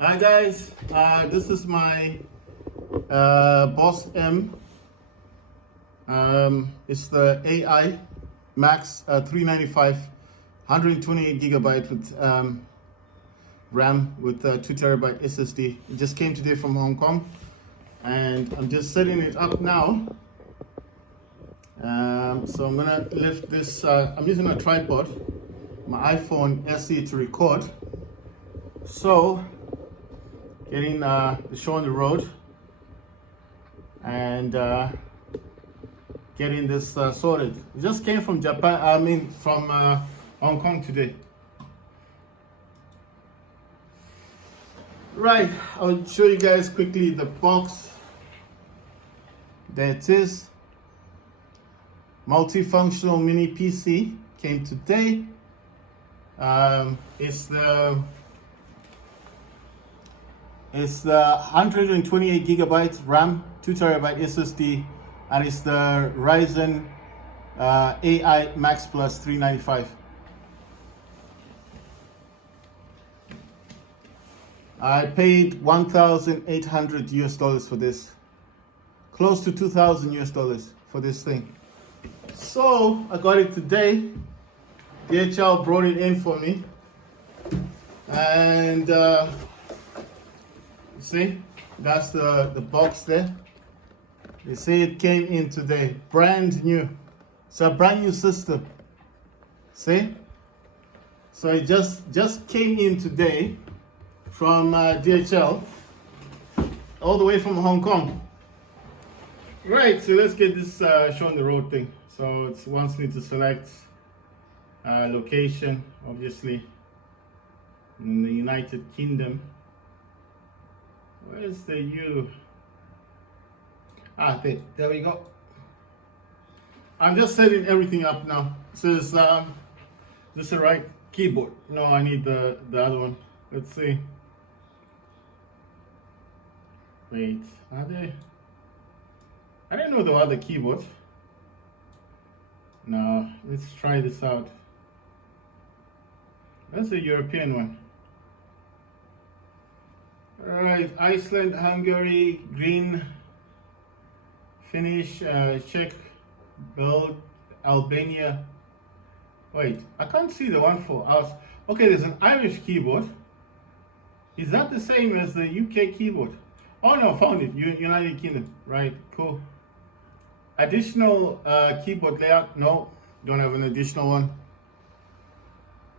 Hi guys, this is my Bosgame. It's the AI Max 395, 128 gigabyte with RAM with 2 terabyte SSD. It just came today from Hong Kong, and I'm just setting it up now. So I'm gonna lift this. I'm using a tripod, my iPhone SE to record. So getting the show on the road and getting this sorted. It just came from Japan, from Hong Kong today. Right, I'll show you guys quickly the box. There it is. Multifunctional mini PC came today. It's the 128 gigabyte RAM, 2 terabyte SSD, and it's the Ryzen AI Max Plus 395. I paid 1,800 US dollars for this, close to 2,000 US dollars for this thing. So I got it today. DHL brought it in for me, and see, that's the box there. You see it came in today, brand new. It's a brand new system. See? So it just came in today from DHL, all the way from Hong Kong. Right, so let's get this show on the road thing. So it wants me to select location, obviously, in the United Kingdom. Where's the U? There we go. I'm just setting everything up now. So is this the right keyboard? No, I need the other one. Let's see. Wait, are they? I didn't know there were other keyboards. No, let's try this out. That's a European one. Alright, Iceland, Hungary, green, Finnish, Czech, Belgium, Albania. Wait, I can't see the one for us. Okay, there's an Irish keyboard. Is that the same as the UK keyboard? Oh no, found it. United Kingdom. Right, cool. Additional keyboard layout? No, don't have an additional one.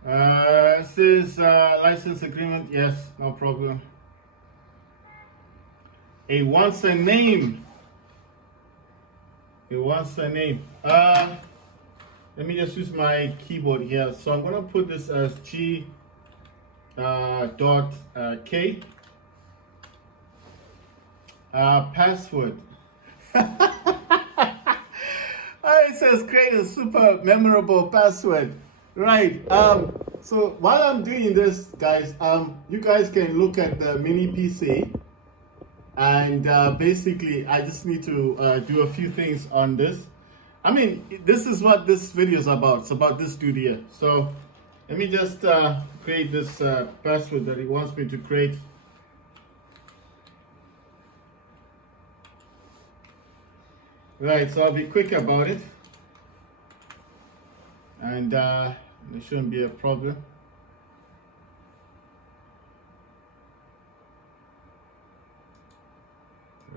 This is license agreement. Yes, no problem. It wants a name. It wants a name. Let me just use my keyboard here. So I'm gonna put this as G dot K. Password. It says create a super memorable password. Right. So while I'm doing this, guys, you guys can look at the mini PC. And basically, I just need to do a few things on this. I mean, this is what this video is about. It's about this dude here. So let me just create this password that he wants me to create. Right, so I'll be quick about it. And there shouldn't be a problem.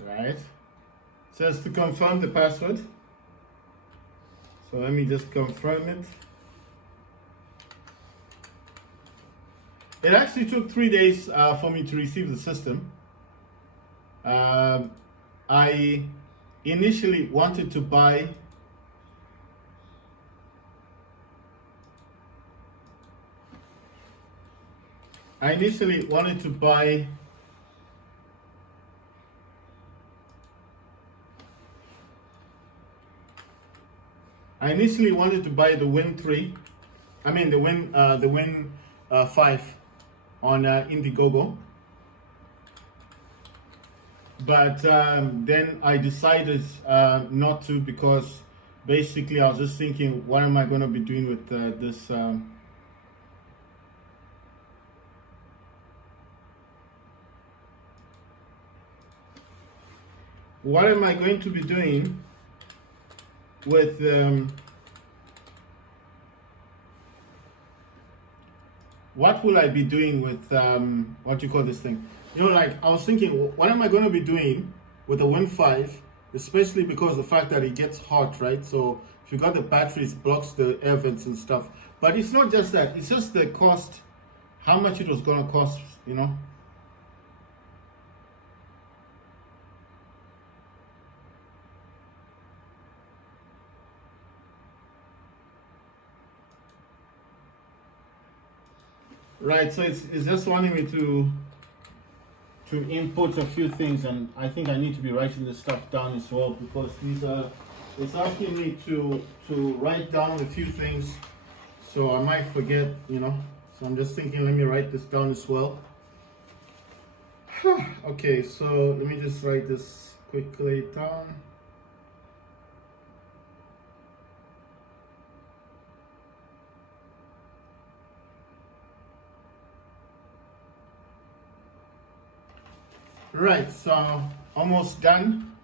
Right, says to confirm the password. So let me just confirm it. It actually took 3 days for me to receive the system. I initially wanted to buy the Win 3. I mean the Win 5 on Indiegogo. But then I decided not to, because basically I was just thinking, what am I going to be doing with this what am I going to be doing with what will I be doing with what you call this thing? You know, like I was thinking, what am I going to be doing with the Win 5, especially because the fact that it gets hot, right? So if you got the batteries, blocks the air vents and stuff. But it's not just that; it's just the cost, how much it was going to cost, you know. Right, so it's just wanting me to input a few things, and I think I need to be writing this stuff down as well, because it's asking me to write down a few things, so I might forget, you know. So I'm just thinking, let me write this down as well. Okay, so let me just write this quickly down. Right, so almost done.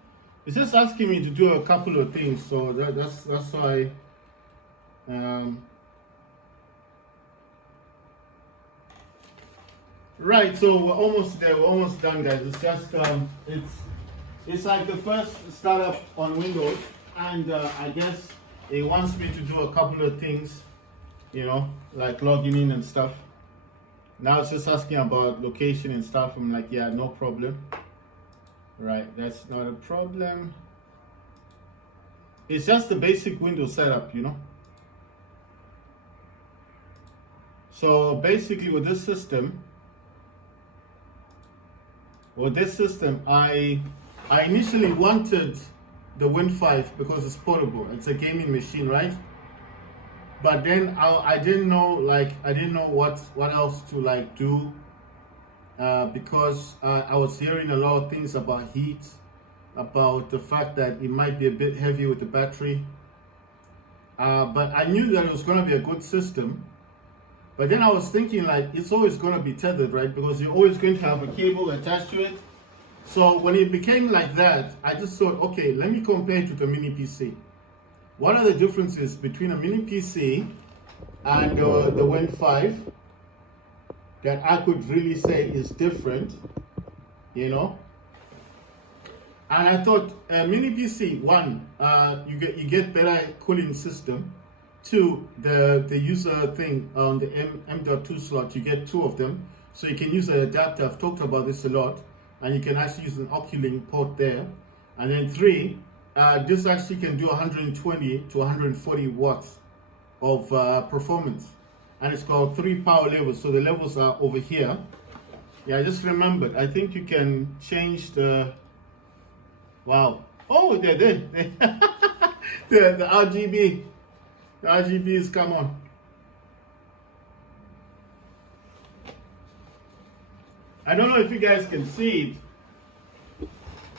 It's just asking me to do a couple of things, so that's why. Right, so we're almost there. We're almost done, guys. It's just it's like the first startup on Windows, and I guess it wants me to do a couple of things, you know, like logging in and stuff. Now it's just asking about location and stuff. I'm like, yeah, no problem. Right, that's not a problem. It's just the basic Windows setup, you know. So basically with this system, I initially wanted the Win 5 because it's portable. It's a gaming machine, right? But then I didn't know, like, I didn't know what else to like do, because I was hearing a lot of things about heat, about the fact that it might be a bit heavy with the battery. But I knew that it was going to be a good system. But then I was thinking, like, it's always going to be tethered, right? Because you're always going to have a cable attached to it. So when it became like that, I just thought, okay, let me compare it to the mini PC. What are the differences between a mini PC and the Win 5 that I could really say is different, you know? And I thought mini PC, one, you get better cooling system. Two, the user thing on the M.2 slot, you get two of them, so you can use an adapter. I've talked about this a lot, and you can actually use an Oculink port there. And then three, this actually can do 120 to 140 watts of performance, and it's got 3 power levels. So the levels are over here. Yeah, I just remembered. I think you can change the. Wow. Oh, they're there. The RGB. The RGBs come on. I don't know if you guys can see it.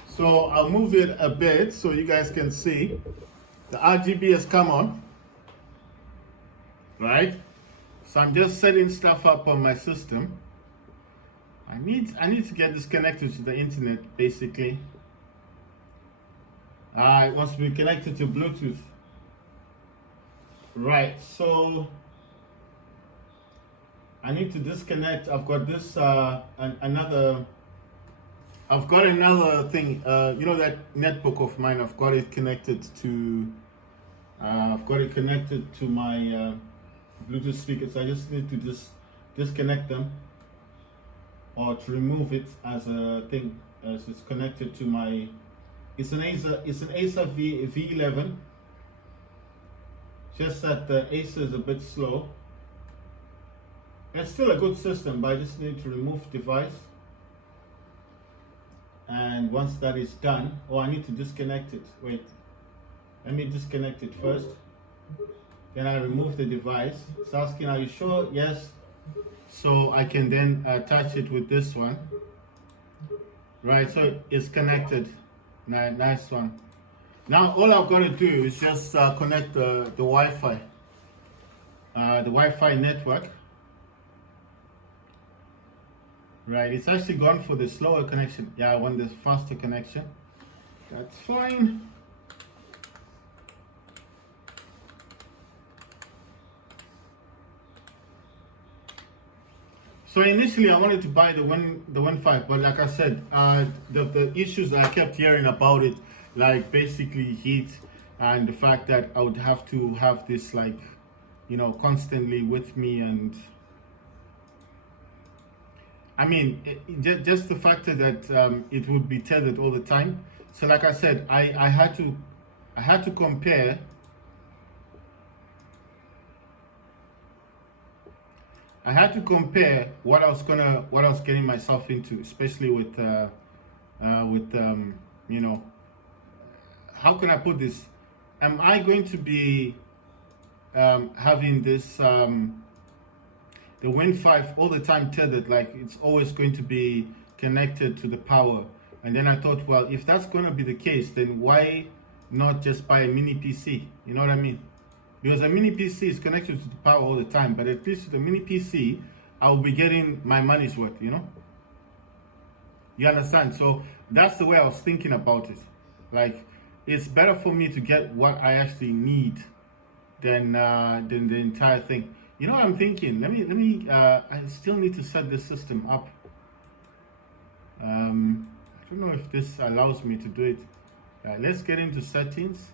So I'll move it a bit so you guys can see. The RGB has come on. Right? So I'm just setting stuff up on my system. I need to get this connected to the internet, basically. It wants to be connected to Bluetooth. Right, so I need to disconnect. I've got this another thing. You know that netbook of mine. I've got it connected to my Bluetooth speakers. So I just need to disconnect them, or to remove it as a thing, as it's connected to my. It's an Acer V11. Just that the Acer is a bit slow. It's still a good system, but I just need to remove device. And once that is done, I need to disconnect it. Wait, let me disconnect it first. Then I remove the device. It's asking, are you sure? Yes. So I can then attach it with this one. Right, so it's connected. Nice one. Now all I've got to do is just connect the Wi-Fi, the Wi-Fi network. Right, it's actually gone for the slower connection. Yeah, I want the faster connection. That's fine. So initially I wanted to buy the Win 5, but like I said, the issues that I kept hearing about it, like basically heat and the fact that I would have to have this like, you know, constantly with me, and I mean, just the factor that it would be tethered all the time. So like I said, I had to compare. I had to compare what I was getting myself into, especially with you know, how can I put this? Am I going to be having this the Win 5 all the time tethered, like it's always going to be connected to the power? And then I thought, well, if that's going to be the case, then why not just buy a mini PC? You know what I mean? Because a mini PC is connected to the power all the time, but at least with the mini PC, I will be getting my money's worth, you know? You understand? So that's the way I was thinking about it. Like, it's better for me to get what I actually need than the entire thing. You know what I'm thinking? Let me. I still need to set this system up. I don't know if this allows me to do it. Let's get into settings.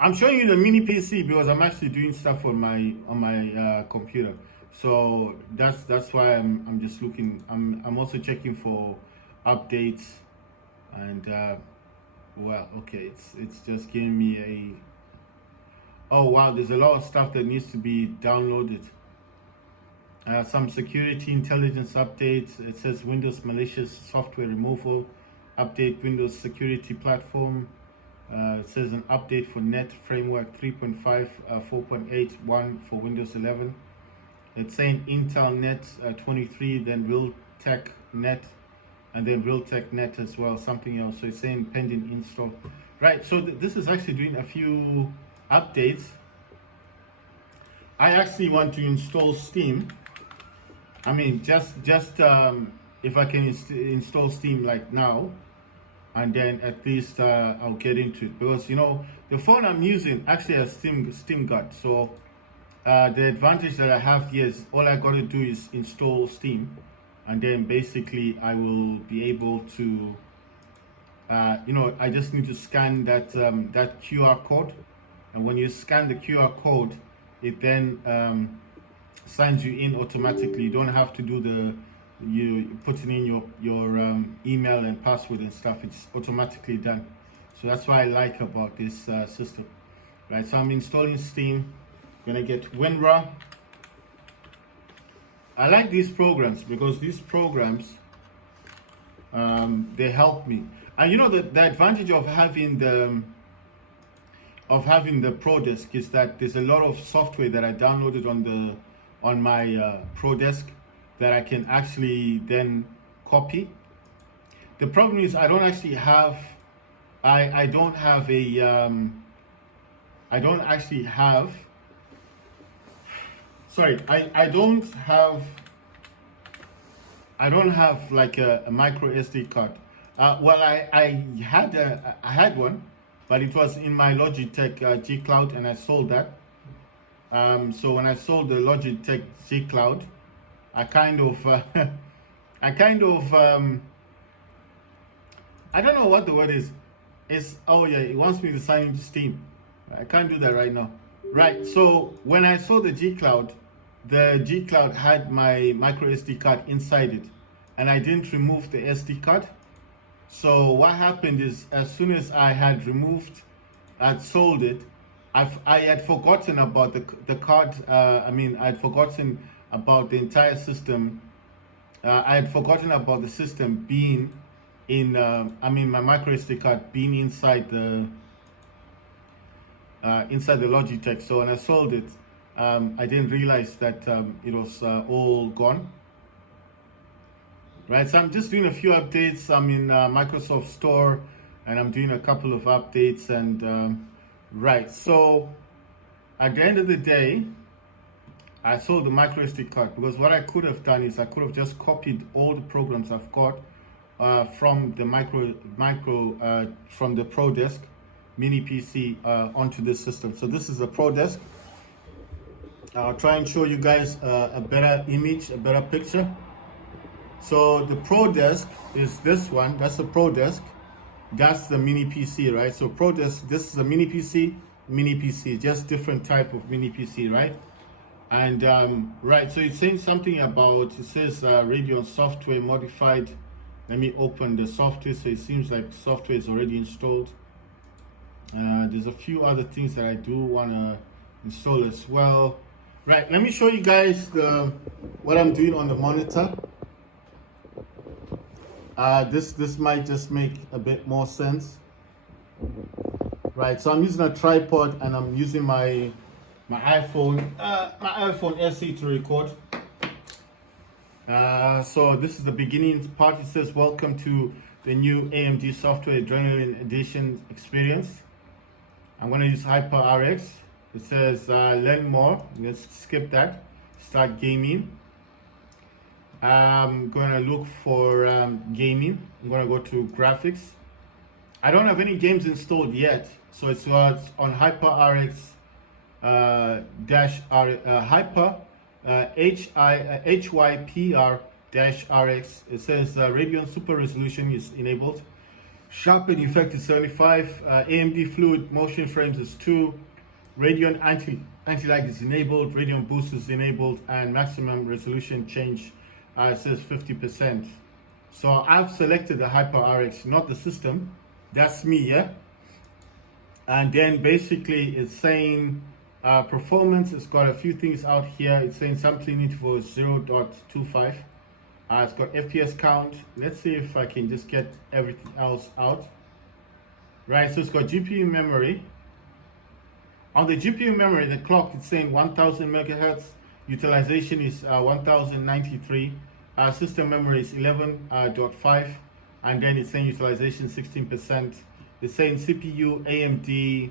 I'm showing you the mini PC because I'm actually doing stuff on my computer. So that's why I'm just looking. I'm also checking for updates, and well, okay, it's just giving me a. Oh wow, there's a lot of stuff that needs to be downloaded. Some security intelligence updates. It says Windows malicious software removal, update Windows security platform. It says an update for Net Framework 3.5, 4.8.1 for Windows 11. It's saying Intel Net 23, then Realtek Net, and then Realtek Net as well, something else. So it's saying pending install. Right, so this is actually doing a few updates. I actually want to install Steam. I mean, just if I can install Steam like now, and then at least I'll get into it, because you know the phone I'm using actually has Steam Guard. So the advantage that I have here is all I got to do is install Steam, and then basically I will be able to you know, I just need to scan that that QR code, and when you scan the QR code, it then signs you in automatically. You don't have to do you putting in your email and password and stuff. It's automatically done. So that's what I like about this system. Right, so I'm installing Steam. Gonna get WinRAR. I like these programs because these programs they help me. And you know the advantage of having the Pro Desk is that there's a lot of software that I downloaded on my Pro Desk that I can actually then copy. The problem is I don't actually have I don't have a I don't actually have sorry I don't have like a micro SD card. Well, I had one, but it was in my Logitech G Cloud, and I sold that. So when I sold the Logitech G Cloud, I kind of I don't know what the word is. It's, oh yeah, it wants me to sign into Steam. I can't do that right now. Right, so when I saw the G Cloud had my micro SD card inside it, and I didn't remove the SD card. So what happened is, as soon as I had sold it, I had forgotten about the card. I mean, I had forgotten about the entire system. I had forgotten about the system being in. I mean, my micro SD card being inside the Logitech. So when I sold it, I didn't realize that it was all gone. Right, so I'm just doing a few updates. I'm in Microsoft Store, and I'm doing a couple of updates. And right, so at the end of the day, I sold the micro SD card, because what I could have done is I could have just copied all the programs I've got from the from the Pro Desk mini PC onto this system. So this is a Pro Desk. I'll try and show you guys a better image, a better picture. So the Pro Desk is this one. That's the Pro Desk. That's the mini PC, right? So Pro Desk, this is a mini PC, just different type of mini PC, right? And right, so it's saying something about, it says Radeon software modified. Let me open the software. So it seems like software is already installed. There's a few other things that I do want to install as well. Right, let me show you guys what I'm doing on the monitor. This might just make a bit more sense. Right, so I'm using a tripod and I'm using my iPhone SE to record. So this is the beginning part. It says welcome to the new AMD Software Adrenaline Edition experience. I'm going to use HyperRX. It says learn more. Let's skip that. Start gaming. I'm going to look for gaming. I'm going to go to graphics. I don't have any games installed yet, so it's on HyperRX HYPR-RX. It says Radeon Super Resolution is enabled. Sharpen effect is 75. AMD Fluid Motion Frames is 2. Radeon Anti-lag is enabled. Radeon Boost is enabled, and maximum resolution change it says 50%. So I've selected the HyperRX, not the system. That's me, yeah. And then basically it's saying performance. It's got a few things out here. It's saying sampling interval 0.25. It's got FPS count. Let's see if I can just get everything else out. Right, so it's got GPU memory. On the GPU memory, the clock is saying 1000 megahertz. Utilization is 1093. System memory is 11.5, and then it's saying utilization 16%. It's saying CPU AMD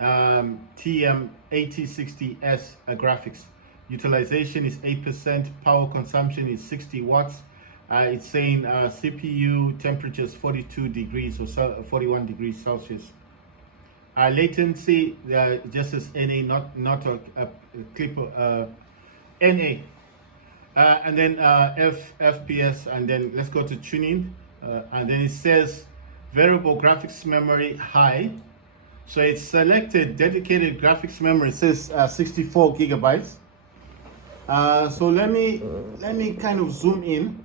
TM8060S graphics. Utilization is 8%. Power consumption is 60 watts. It's saying CPU temperature is 42 degrees or 41 degrees Celsius. Latency just says NA, not a clip NA. And then FPS, and then let's go to tuning, and then it says variable graphics memory high. So it's selected dedicated graphics memory. It says 64 gigabytes. So let me kind of zoom in.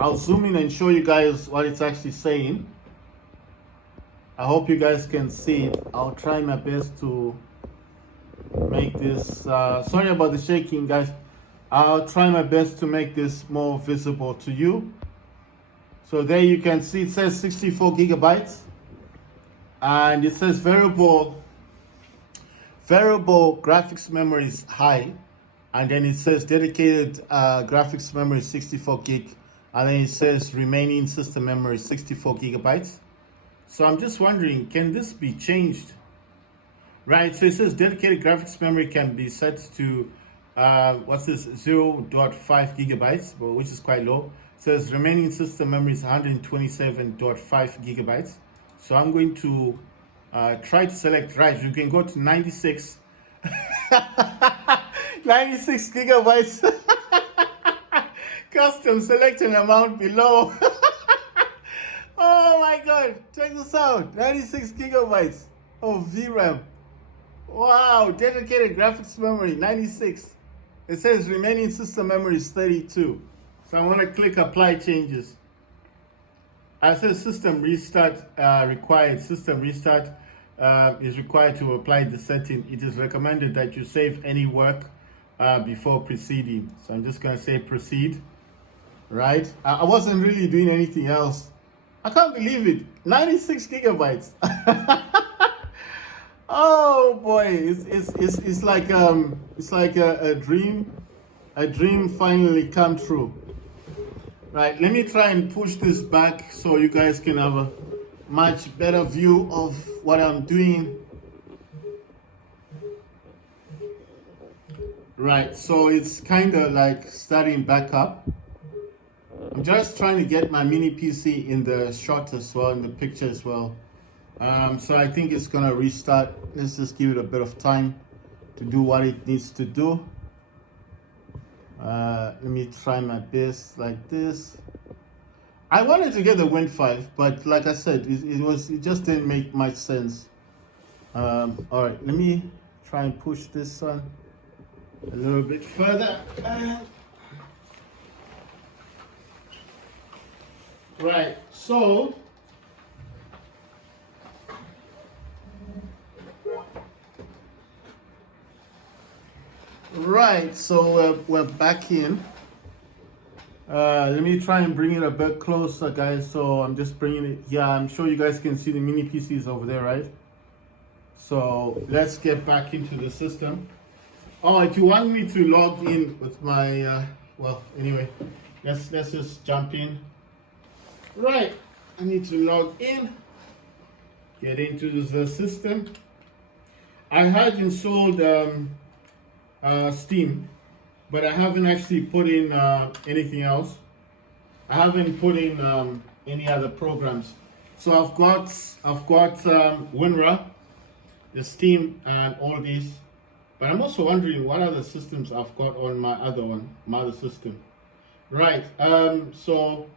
I'll zoom in and show you guys what it's actually saying. I hope you guys can see it. I'll try my best to make this, sorry about the shaking, guys. I'll try my best to make this more visible to you. So there you can see it says 64 gigabytes, and it says variable graphics memory is high, and then it says dedicated graphics memory 64 gig, and then it says remaining system memory 64 gigabytes. So I'm just wondering, can this be changed? Right, so it says dedicated graphics memory can be set to what's this, 0.5 gigabytes, which is quite low. It says remaining system memory is 127.5 gigabytes. So I'm going to try to select, right, you can go to 96 96 gigabytes. Custom, select an amount below. Oh my god, check this out. 96 gigabytes of VRAM. Wow, dedicated graphics memory 96. It says remaining system memory is 32. So I'm going to click apply changes. It says system restart required. System restart is required to apply the setting. It is recommended that you save any work before proceeding. So I'm just going to say proceed. Right? I wasn't really doing anything else. I can't believe it. 96 gigabytes. Oh boy, it's like a dream finally come true. Right, let me try and push this back so you guys can have a much better view of what I'm doing. Right, so it's kind of like starting back up. I'm I'm just trying to get my mini PC in the shot as well, in the picture as well. So I think it's gonna restart. Let's just give it a bit of time to do what it needs to do. Let me try my best like this. I wanted to get the Win 5, but like I said, it just didn't make much sense. All right, let me try and push this one a little bit further. Right, so we're back in. Let me try and bring it a bit closer, guys. So I'm just bringing it. Yeah, I'm sure you guys can see the mini PCs over there, right? So let's get back into the system. Oh, if you want me to log in with my, well, anyway, let's just jump in. Right, I need to log in, get into the system. I had installed Steam, but I haven't actually put in anything else. I haven't put in any other programs. So I've got WinRAR, the Steam, and all these. But I'm also wondering what other systems I've got on my other system. Right. So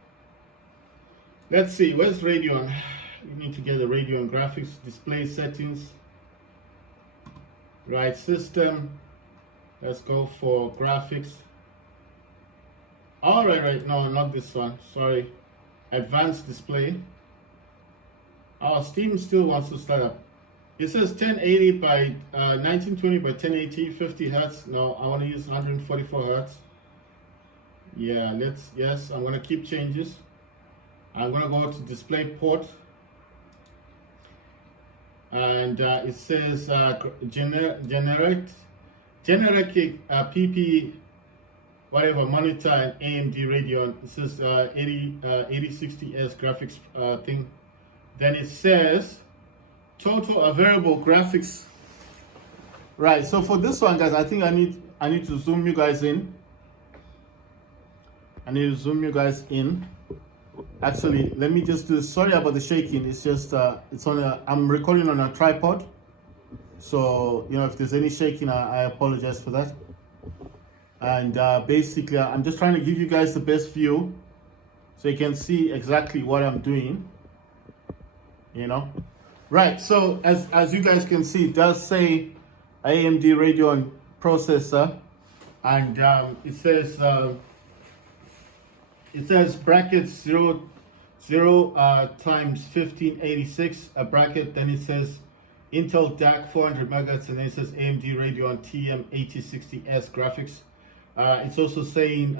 let's see. Where's Radeon? We need to get the Radeon graphics display settings. Right, system. Let's go for graphics. All right. No, not this one. Sorry. Advanced display. Our Steam still wants to start up. It says 1080 by 1920 by 1080, 50 hertz. No, I want to use 144 hertz. Yeah, yes, I'm going to keep changes. I'm going to go to display port. And it says generate PP, whatever, monitor and AMD Radeon. It says 8060S graphics thing. Then it says total available graphics. Right, so for this one, guys, I think I need to zoom you guys in. Actually, let me just do, sorry about the shaking. It's just I'm recording on a tripod, so if there's any shaking, I apologize for that. And basically I'm just trying to give you guys the best view so you can see exactly what I'm doing. Right, so as you guys can see, it does say AMD Radeon processor, and it says bracket 0 times 1586 a bracket. Then it says Intel DAC 400 megahertz, and then it says AMD Radeon TM8060S graphics. It's also saying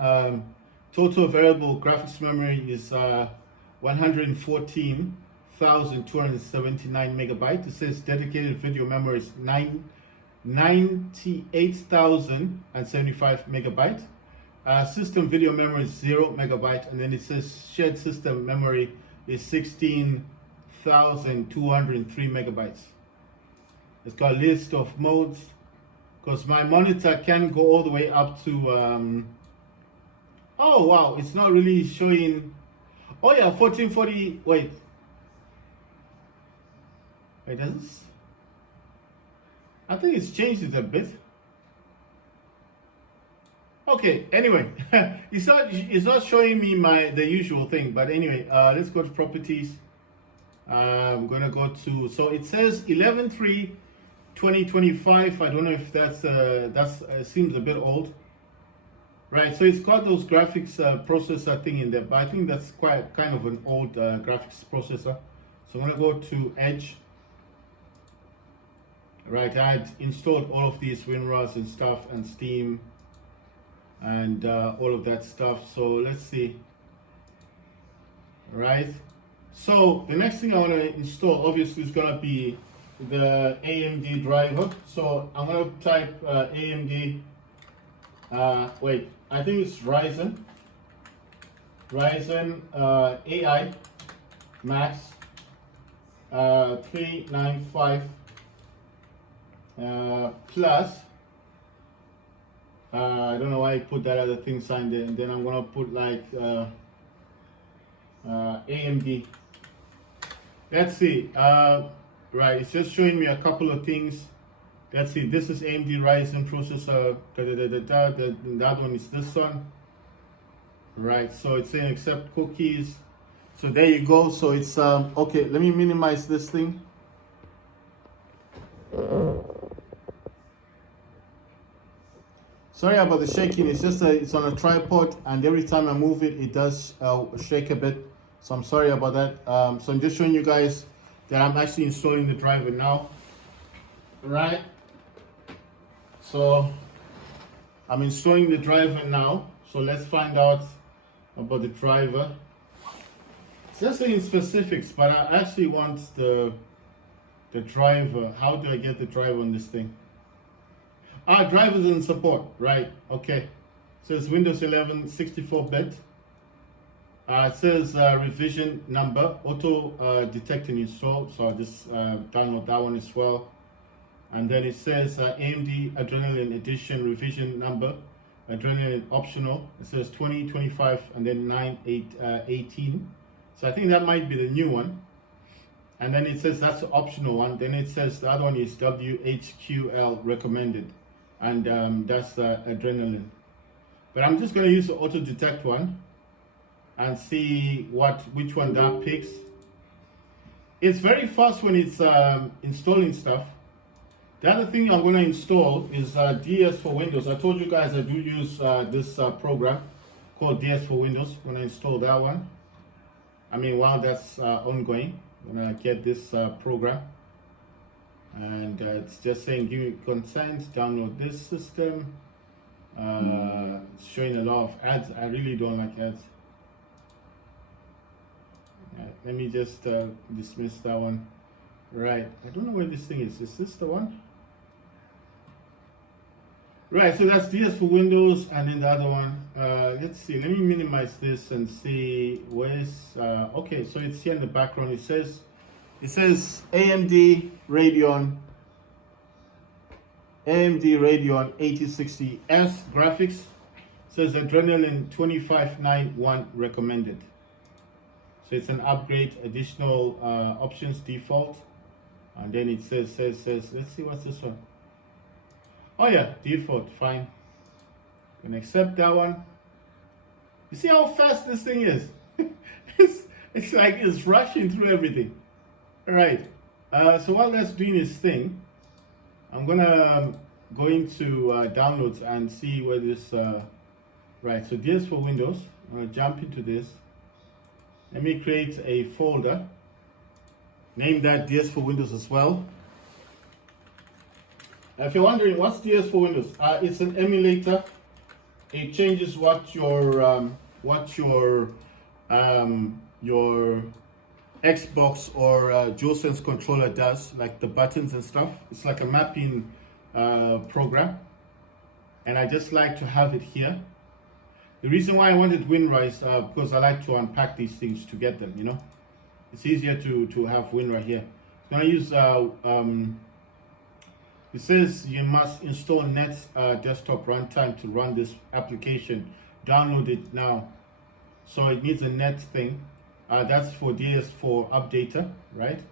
total variable graphics memory is 114,279 megabytes. It says dedicated video memory is 98,075 megabytes. System video memory is 0 megabyte, and then it says shared system memory is 16,203 megabytes. It's got a list of modes, because my monitor can go all the way up to oh wow, it's not really showing. Oh yeah, 1440. Wait, does this? I think it's changed it a bit. Okay, anyway, it's not showing me the usual thing, but anyway, let's go to properties. I'm gonna go to, so it says 11/3/2025. I don't know if that's seems a bit old, right? So it's got those graphics processor thing in there, but I think that's quite kind of an old graphics processor. So I'm gonna go to Edge. Right, I had installed all of these WinRARs and stuff, and Steam, and all of that stuff. So let's see. Right, so the next thing I want to install obviously is going to be the AMD driver. So I'm going to type AMD, wait, I think it's Ryzen AI Max 395 plus. I don't know why I put that other thing sign there, and then I'm gonna put like AMD. Let's see. Right, it's just showing me a couple of things. Let's see. This is AMD Ryzen processor. The other one is this one. Right. So it's saying accept cookies. So there you go. So it's okay. Let me minimize this thing. Sorry about the shaking. It's just it's on a tripod, and every time I move it, it does shake a bit. So I'm sorry about that. So I'm just showing you guys that I'm actually installing the driver now. Right. So I'm installing the driver now. So let's find out about the driver. It's just saying specifics, but I actually want the driver. How do I get the driver on this thing? Drivers in support, right? Okay. So it's Windows 11 64-bit. It says revision number, auto detect and install. So I'll just download that one as well. And then it says AMD Adrenaline Edition revision number, Adrenaline optional. It says 20, 25, and then 9, 8, 18. So I think that might be the new one. And then it says that's the optional one. Then it says the other one is WHQL recommended. And that's Adrenaline. But I'm just going to use the auto detect one and see which one that picks. It's very fast when it's installing stuff. The other thing I'm going to install is DS for Windows. I told you guys I do use this program called DS for Windows. I'm going to install that one. I mean, while that's ongoing, I'm going to get this program. And it's just saying give me consent, download this system. It's showing a lot of ads. I really don't like ads. Let me just dismiss that one. Right, I don't know where this thing is. Is this the one? Right, so that's DS for Windows, and then the other one. Let's see, let me minimize this and see where's, okay, so it's here in the background. It says AMD Radeon 8060S graphics. It says Adrenaline 2591 recommended. So it's an upgrade, additional options default. And then it says, let's see what's this one. Oh yeah, default, fine. Can accept that one. You see how fast this thing is? it's like it's rushing through everything. All right. So while that's doing its thing, I'm gonna go into downloads and see where this. Right. So DS for Windows. I'm gonna jump into this. Let me create a folder. Name that DS for Windows as well. If you're wondering what's DS for Windows, it's an emulator. It changes what your Xbox or DualSense controller does, like the buttons and stuff. It's like a mapping program, and I just like to have it here. The reason why I wanted WinRAR is because I like to unpack these things to get them. You know, it's easier to have WinRAR here. I'm gonna use it says you must install Net's desktop runtime to run this application. Download it now. So it needs a Net thing. That's for DS4 updater, right?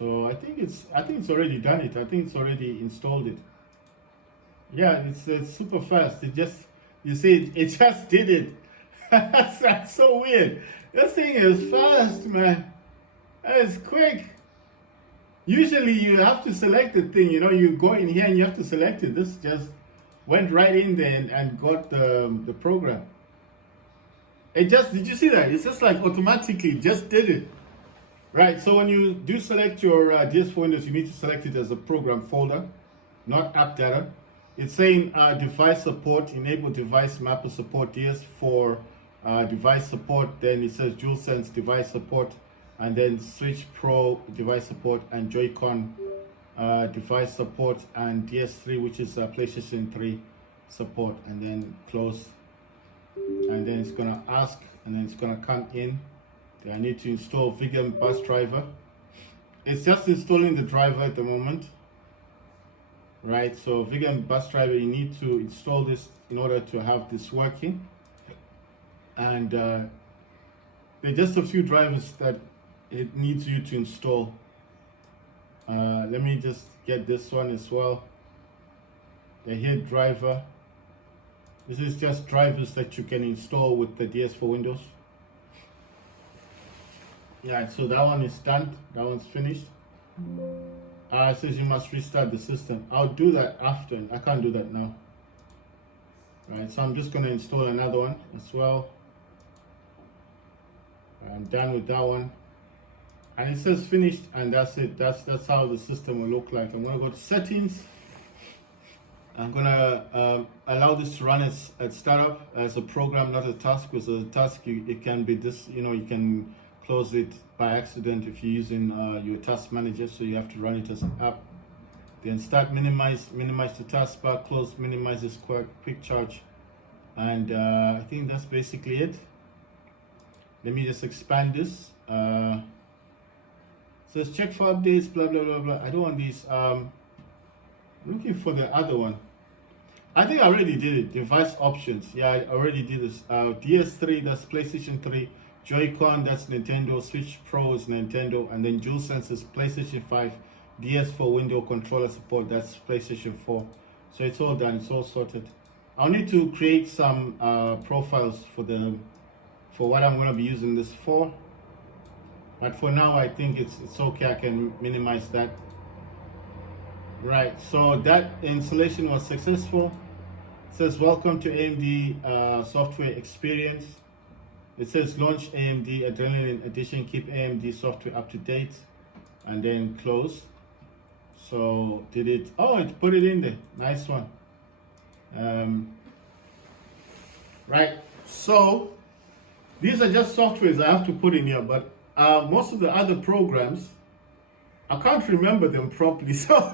So I think it's already done it. I think it's already installed it. Yeah, it's super fast. It just, you see, it just did it. That's so weird. This thing is fast, man. It's quick. Usually you have to select the thing, you know, you go in here and you have to select it. This just went right in there and got the program. It just, did you see that? It's just like automatically just did it. Right, so when you do select your DS4 Windows, you need to select it as a program folder, not app data. It's saying device support, enable device mapper support, DS4 device support, then it says DualSense device support, and then Switch Pro device support, and Joy-Con device support, and DS3, which is PlayStation 3 support, and then close. And then it's gonna ask, and then it's gonna come in. Then I need to install Bosgame bus driver. It's just installing the driver at the moment. Right, so Bosgame bus driver, you need to install this in order to have this working. And There are just a few drivers that it needs you to install. Let me just get this one as well. The head driver. This is just drivers that you can install with the DS for Windows. Yeah, so that one is done. That one's finished. It says you must restart the system. I'll do that after. I can't do that now. Right, so I'm just going to install another one as well. I'm done with that one. And it says finished, and that's it. That's how the system will look like. I'm going to go to settings. I'm going to allow this to run at startup as a program, not a task. Because a task, it can be this, you can close it by accident if you're using your task manager, so you have to run it as an app. Then start minimize the taskbar, close minimize this quick charge, and I think that's basically it. Let me just expand this. Says check for updates, blah blah blah blah. I don't want these. I'm looking for the other one. I think I already did it. Device options. Yeah, I already did this. DS3, that's PlayStation 3. Joy-Con, that's Nintendo. Switch Pro is Nintendo. And then DualSense is PlayStation 5. DS4 window controller support, that's PlayStation 4. So it's all done, it's all sorted. I'll need to create some profiles for what I'm going to be using this for. But for now, I think it's okay. I can minimize that. Right, so that installation was successful. It says welcome to AMD software experience. It says launch AMD Adrenaline Edition, keep AMD software up to date, and then close. So did it? Oh, it put it in there. Nice one. Right. So these are just softwares I have to put in here, but most of the other programs, I can't remember them properly. So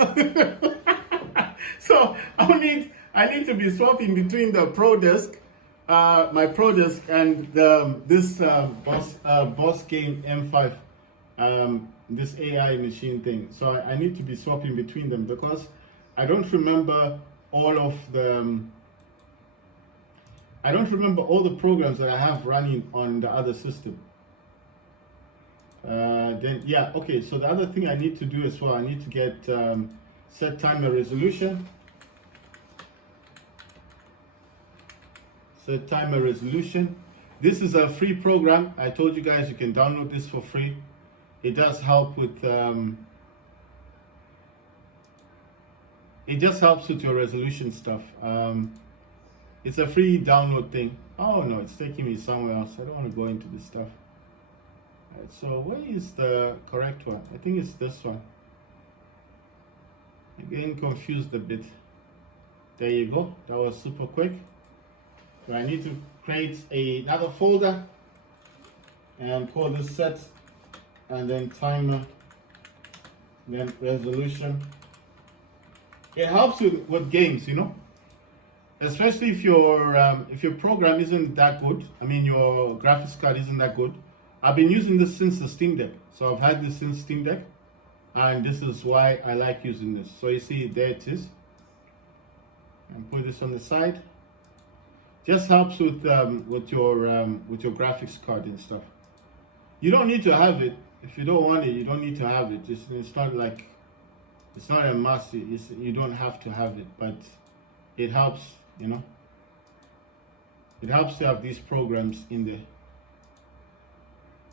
so I need to be swapping between the ProDesk, my ProDesk, and this Bosgame M5. This AI machine thing. So I need to be swapping between them because I don't remember all of the programs that I have running on the other system. Then yeah, okay, so the other thing I need to do as well, I need to get set timer resolution. Set timer resolution. This is a free program. I told you guys you can download this for free. It does help with it just helps with your resolution stuff. It's a free download thing. Oh no, it's taking me somewhere else. I don't want to go into this stuff. Right, so where is the correct one? I think it's this one. Again, confused a bit. There you go. That was super quick. So I need to create another folder and call this set, and then timer, then resolution. It helps with games, especially if your program isn't that good. I mean, your graphics card isn't that good. I've been using this since the Steam Deck, so I've had this since Steam Deck, and this is why I like using this. So you see, there it is, and put this on the side. Just helps with your graphics card and stuff. You don't need to have it. If you don't want it, you don't need to have it. It's not a must. You don't have to have it, but it helps, It helps to have these programs in there.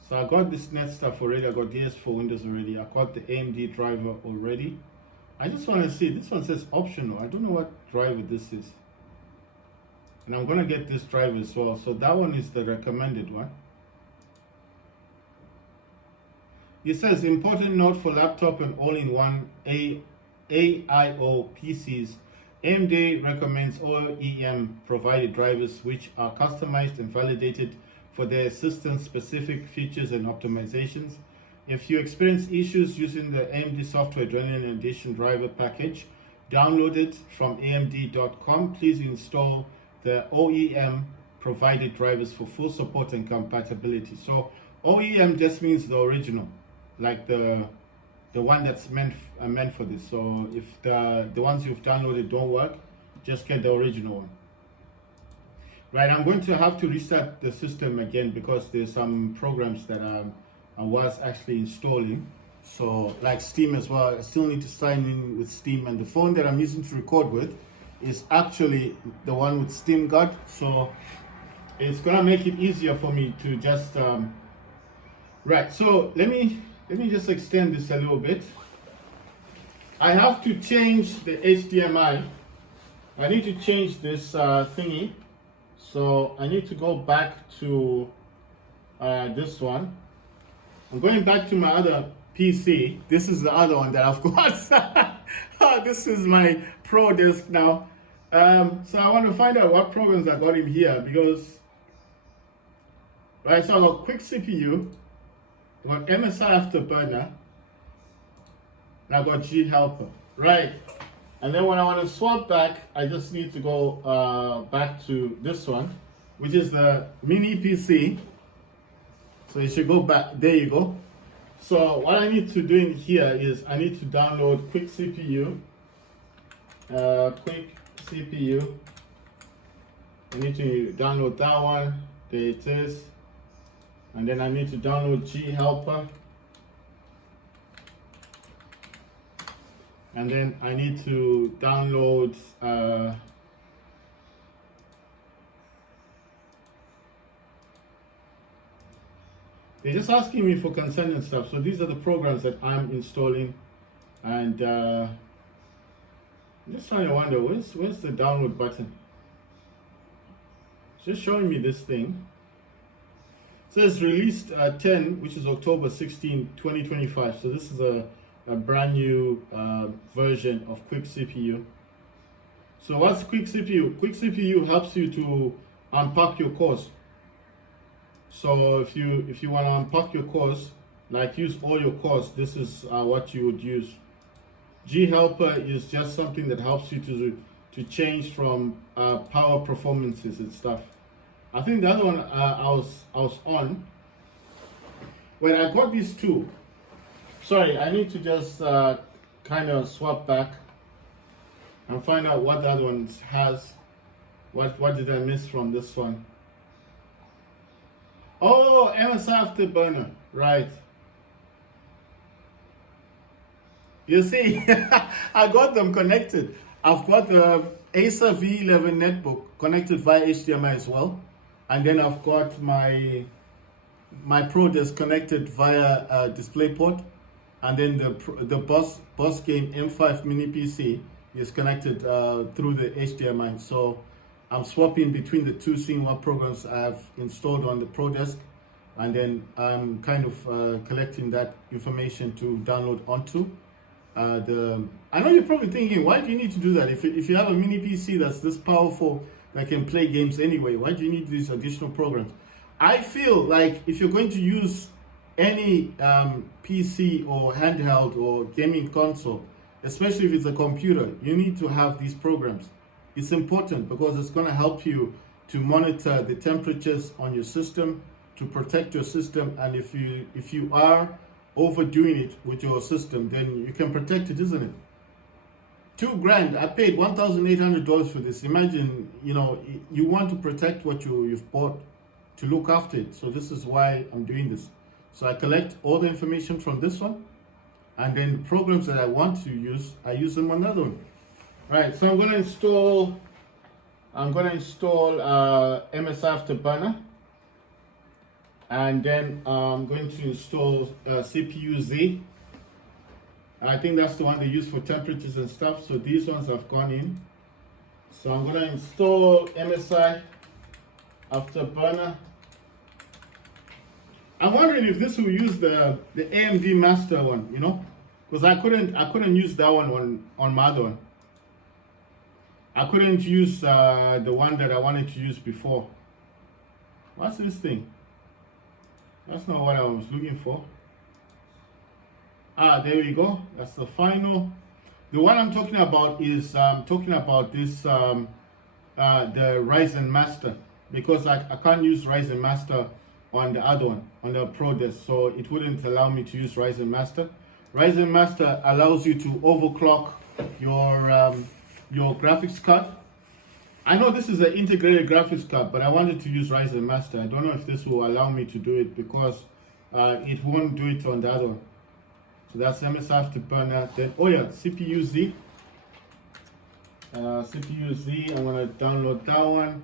So I got this net stuff already. I got DS for Windows already. I got the AMD driver already. I just want to see. This one says optional. I don't know what driver this is. And I'm going to get this driver as well. So that one is the recommended one. It says important note for laptop and all-in-one AIO PCs. AMD recommends OEM provided drivers which are customized and validated for their system-specific features and optimizations. If you experience issues using the AMD Software Adrenaline Edition driver package, download it from amd.com. Please install the OEM provided drivers for full support and compatibility. So OEM just means the original, like the one that's meant for this. So if the ones you've downloaded don't work, just get the original one. Right, I'm going to have to restart the system again because there's some programs that I was actually installing. So like Steam as well, I still need to sign in with Steam, and the phone that I'm using to record with is actually the one with Steam Guard. So it's gonna make it easier for me to just right. So let me just extend this a little bit. I have to change the HDMI. I need to change this thingy. So I need to go back to this one. I'm going back to my other PC. This is the other one that I've got. Oh, this is my Pro Desk now. So I want to find out what programs I got in here because, right, so I got quick CPU, I got MSI Afterburner, and I got G Helper, right? And then when I want to swap back, I just need to go back to this one, which is the mini PC. So you should go back, there you go. So what I need to do in here is I need to download quick CPU. Quick CPU. I need to download that one, there it is. And then I need to download G Helper. And then I need to download they're just asking me for consent and stuff. So these are the programs that I'm installing, and I'm just trying to wonder where's the download button. It's just showing me this thing. It says released 10, which is October 16, 2025. So this is a brand new version of quick CPU. So what's quick CPU? Quick CPU helps you to unpack your cores. So if you want to unpack your cores, like use all your cores, this is what you would use. G Helper is just something that helps you to change from power performances and stuff. I think the other one I was on when I got these two. Sorry, I need to just kind of swap back and find out what the other one has. What did I miss from this one? Oh, MSI Afterburner, right. You see, I got them connected. I've got the Acer V11 netbook connected via HDMI as well. And then I've got my Pro Desk connected via DisplayPort. And then the Bosgame M5 mini PC is connected through the HDMI. So I'm swapping between the two, seeing what programs I've installed on the Pro Desk, and then I'm kind of collecting that information to download onto I know you're probably thinking, why do you need to do that? If you have a mini PC that's this powerful that can play games anyway, why do you need these additional programs? I feel like if you're going to use any PC or handheld or gaming console, especially if it's a computer, you need to have these programs. It's important because it's going to help you to monitor the temperatures on your system, to protect your system, and if you are overdoing it with your system, then you can protect it, isn't it? $2,000, I paid $1,800 for this. Imagine, you want to protect what you've bought, to look after it. So this is why I'm doing this. So I collect all the information from this one, and then the programs that I want to use, I use them on another one. Right, so I'm going to install MSI Afterburner, and then I'm going to install CPU Z. I think that's the one they use for temperatures and stuff. So these ones have gone in. So I'm going to install MSI Afterburner. I'm wondering if this will use the AMD Master one, because I couldn't use that one on my other one. I couldn't use the one that I wanted to use before. What's this thing? That's not what I was looking for. There we go. That's the final. The one I'm talking about is talking about this the Ryzen Master, because I can't use Ryzen Master on the other one, on the Pro Desk, so it wouldn't allow me to use Ryzen Master. Ryzen Master allows you to overclock your graphics card, I know this is an integrated graphics card, but I wanted to use Ryzen Master. I don't know if this will allow me to do it because it won't do it on the other one. So that's MSI Afterburner. Then, oh yeah, CPU Z. CPU Z, I'm gonna download that one.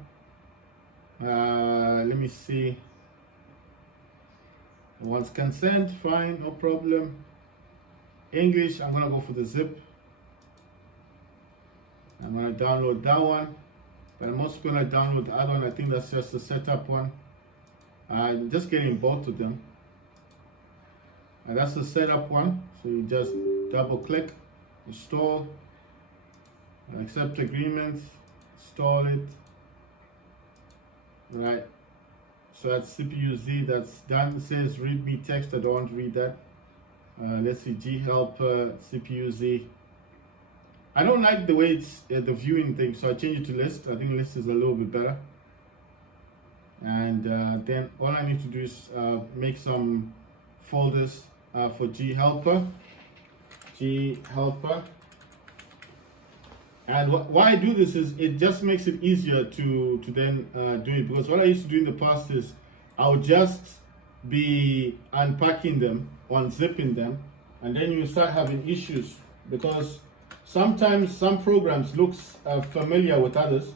Let me see. Once consent, fine, no problem. English, I'm gonna go for the zip. I'm gonna download that one, but I'm also gonna download the other one. I think that's just the setup one. I'm just getting both of them. And that's the setup one. So you just double click, install, accept agreements, install it. Right. So that's CPU Z, that's done. It says read me text, I don't want to read that. Let's see, G helper, CPU Z. I don't like the way it's the viewing thing, so I change it to list. I think list is a little bit better. And then all I need to do is make some folders for G helper. G helper. And why I do this is it just makes it easier to then do it, because what I used to do in the past is I would just be unpacking them, unzipping them, and then you start having issues because sometimes some programs looks familiar with others,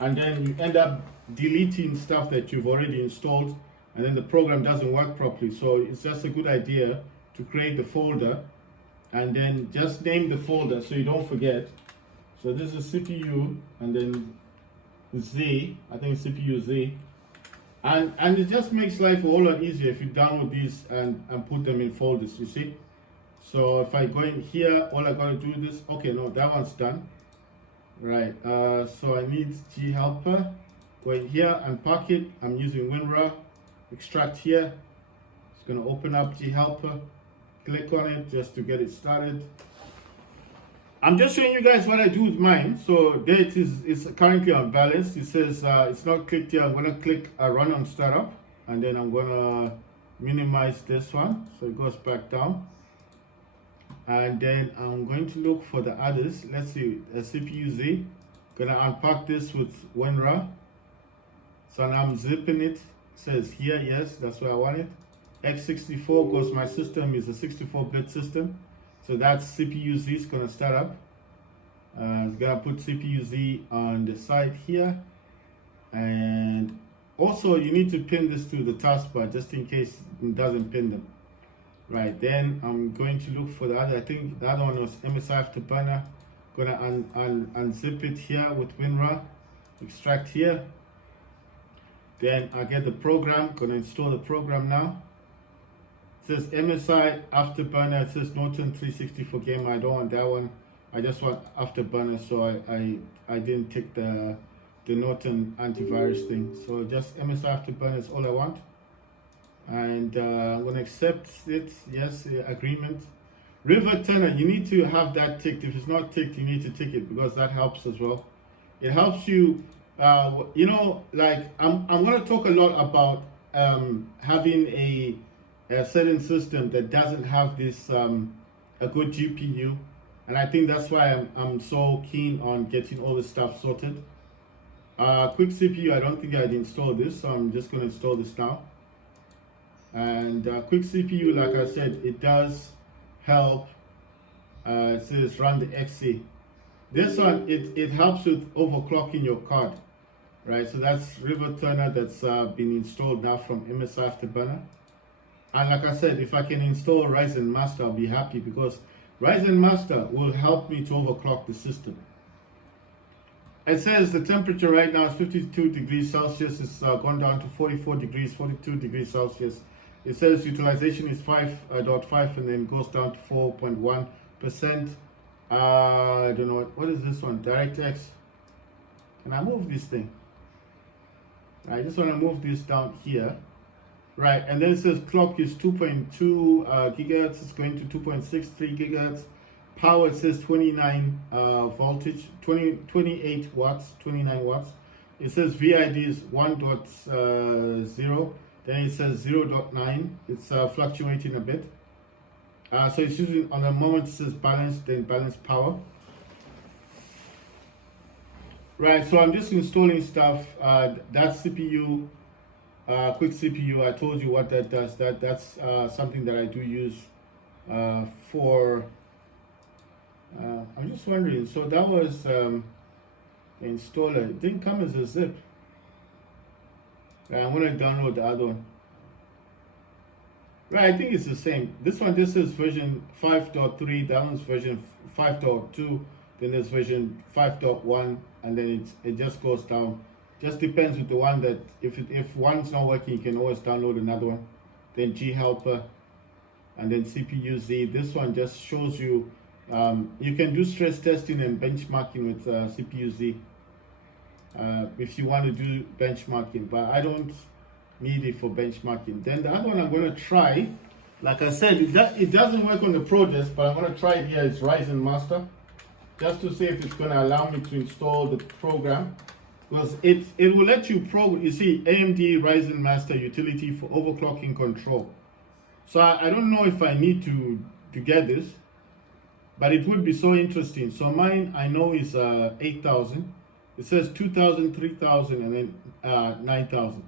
and then you end up deleting stuff that you've already installed, and then the program doesn't work properly. So it's just a good idea to create the folder and then just name the folder so you don't forget. So this is CPU and then Z, I think CPU Z. And it just makes life a whole lot easier if you download these and put them in folders, you see. So if I go in here, all I gotta do is this. Okay, no, that one's done. Right, so I need G helper. Go in here, unpack it. I'm using WinRAR. Extract here. It's gonna open up G helper. Click on it just to get it started. I'm just showing you guys what I do with mine. So there it is. It's currently unbalanced. It says it's not clicked here. I'm gonna click run on startup, and then I'm gonna minimize this one so it goes back down. And then I'm going to look for the others. Let's see, CPU Z. Gonna unpack this with WinRAR. So now I'm zipping it. It says here, yes, that's where I want it. X64, because my system is a 64-bit system. So that's CPU Z is gonna start up. It's gonna put CPU Z on the side here. And also you need to pin this to the taskbar just in case it doesn't pin them. Right, then I'm going to look for the other. I think the other one was MSI Afterburner. Gonna unzip it here with WinRAR. Extract here. Then I get the program. Gonna install the program now. It says MSI Afterburner. It says Norton 364 game. I don't want that one. I just want Afterburner, so I didn't take the Norton antivirus thing. So just MSI Afterburner is all I want. And I'm gonna accept it. Yes, agreement. River Turner, you need to have that ticked. If it's not ticked, you need to tick it because that helps as well. It helps you. You know, like I'm gonna talk a lot about having a certain system that doesn't have this a good GPU, and I think that's why I'm so keen on getting all this stuff sorted. Quick CPU, I don't think I'd install this, so I'm just gonna install this now. And quick CPU, like I said, it does help. It says run the XC. This one, it helps with overclocking your card, right? So that's River Turner that's been installed now from MSI Afterburner. And like I said, if I can install Ryzen Master, I'll be happy because Ryzen Master will help me to overclock the system. It says the temperature right now is 52 degrees Celsius. It's gone down to 44 degrees, 42 degrees Celsius. It says utilization is 5.5 and then goes down to 4.1%. I don't know, what is this one? DirectX. Can I move this thing? I just want to move this down here. Right, and then it says clock is 2.2 gigahertz. It's going to 2.63 gigahertz. Power, it says 29 voltage, 28 watts, 29 watts. It says VID is 1.0. Then it says 0.9. It's fluctuating a bit. So it's using, on the moment it says balance, then balance power. Right, so I'm just installing stuff. That CPU, quick CPU, I told you what that does. That's something that I do use for. I'm just wondering. So that was the installer. It didn't come as a zip. Right, I'm gonna download the other one. Right, I think it's the same. This is version 5.3. That one's version 5.2. Then there's version 5.1, and then it just goes down. Just depends with the one that if one's not working, you can always download another one. Then G helper, and then CPU Z. This one just shows you you can do stress testing and benchmarking with CPU Z if you want to do benchmarking, but I don't need it for benchmarking. Then the other one I'm going to try, like I said, it doesn't work on the Project, but I'm going to try it here. It's Ryzen Master, just to see if it's going to allow me to install the program, because it will let you program. You see, AMD Ryzen Master utility for overclocking control. So I don't know if I need to get this, but it would be so interesting. So mine, I know, is 8,000. It says 2,000, 3,000, and then 9,000.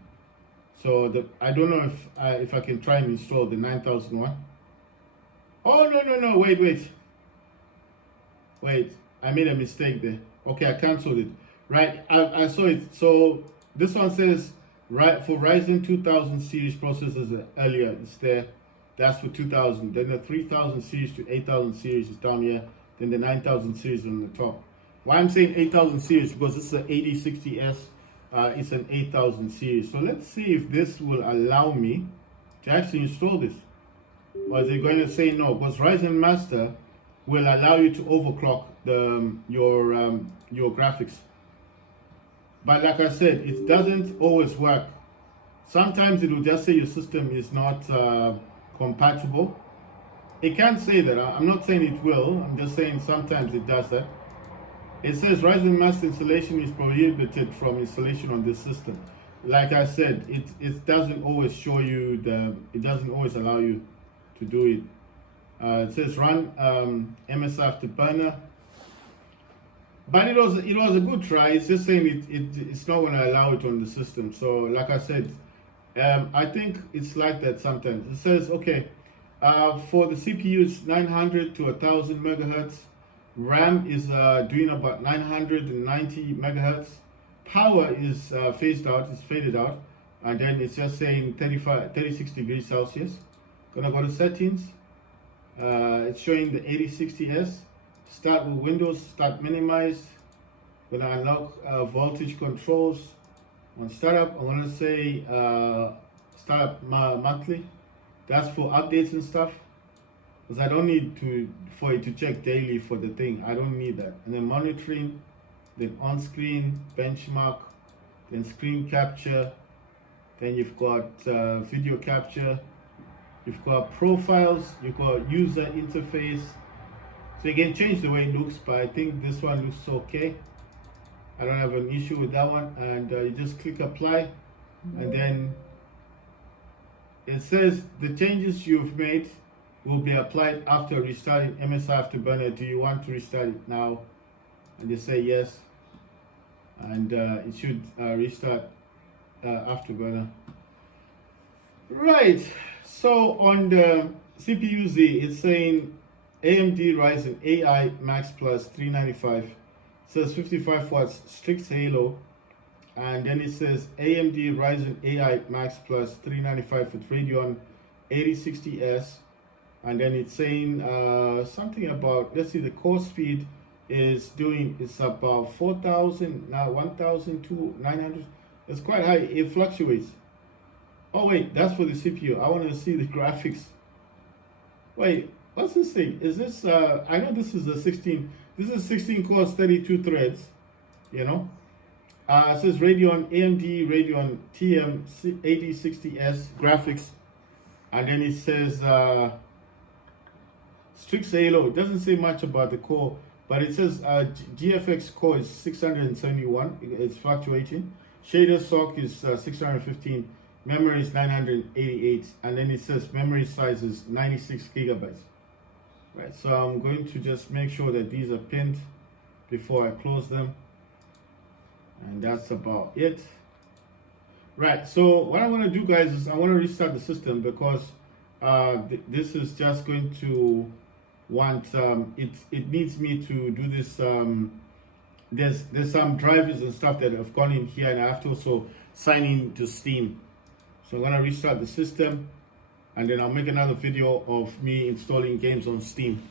So I don't know if I can try and install the 9,000 one. Oh, no, wait, I made a mistake there. Okay, I canceled it. Right, I saw it. So this one says, right, for Ryzen 2000 series processors earlier, it's there. That's for 2000. Then the 3000 series to 8000 series is down here. Then the 9000 series on the top. Why I'm saying 8000 series, because this is an 8060S. It's an 8000 series. So let's see if this will allow me to actually install this. Or is it going to say no? Because Ryzen Master will allow you to overclock your graphics. But like I said, it doesn't always work. Sometimes it will just say your system is not compatible. It can't say that. I'm not saying it will. I'm just saying sometimes it does that. It says Ryzen Master installation is prohibited from installation on this system. Like I said, it doesn't always show you it doesn't always allow you to do it. It says run MS Afterburner, but it was a good try. It's just saying it's not going to allow it on the system. So like I said, I think it's like that sometimes. It says okay, for the CPU it's 900 to 1000 megahertz. RAM is doing about 990 megahertz. Power is phased out, it's faded out, and then it's just saying 36 degrees Celsius. Gonna go to settings. It's showing the 8060S. Start with Windows, start minimized. Gonna unlock voltage controls. On startup, I'm gonna say startup monthly. That's for updates and stuff. Because I don't need for it to check daily for the thing. I don't need that. And then monitoring, then on-screen, benchmark, then screen capture, then you've got video capture, you've got profiles, you've got user interface. So you can change the way it looks, but I think this one looks okay. I don't have an issue with that one. And you just click apply, and then it says the changes you've made will be applied after restarting MS Afterburner. Do you want to restart it now? And they say yes, and it should restart Afterburner. Right, so on the CPU Z, it's saying AMD Ryzen AI Max Plus 395. It says 55 watts Strix Halo, and then it says AMD Ryzen AI Max Plus 395 with Radeon 8060S. And then it's saying something about, let's see, the core speed is it's about 4,000, now 1,900. It's quite high, it fluctuates. Oh wait, that's for the CPU. I want to see the graphics. Wait, what's this thing? Is this, I know this is a 16 cores, 32 threads, you know. It says Radeon, AMD Radeon TM 8060S graphics. And then it says, Strix Halo. It doesn't say much about the core, but it says GFX core is 671. It's fluctuating. Shader sock is 615. Memory is 988, and then it says memory size is 96 gigabytes. Right. So I'm going to just make sure that these are pinned before I close them. And that's about it. Right, so what I want to do, guys, is I want to restart the system because this is just going to want it needs me to do this. There's some drivers and stuff that have gone in here, and I have to also sign in to Steam. So I'm gonna restart the system, and then I'll make another video of me installing games on Steam.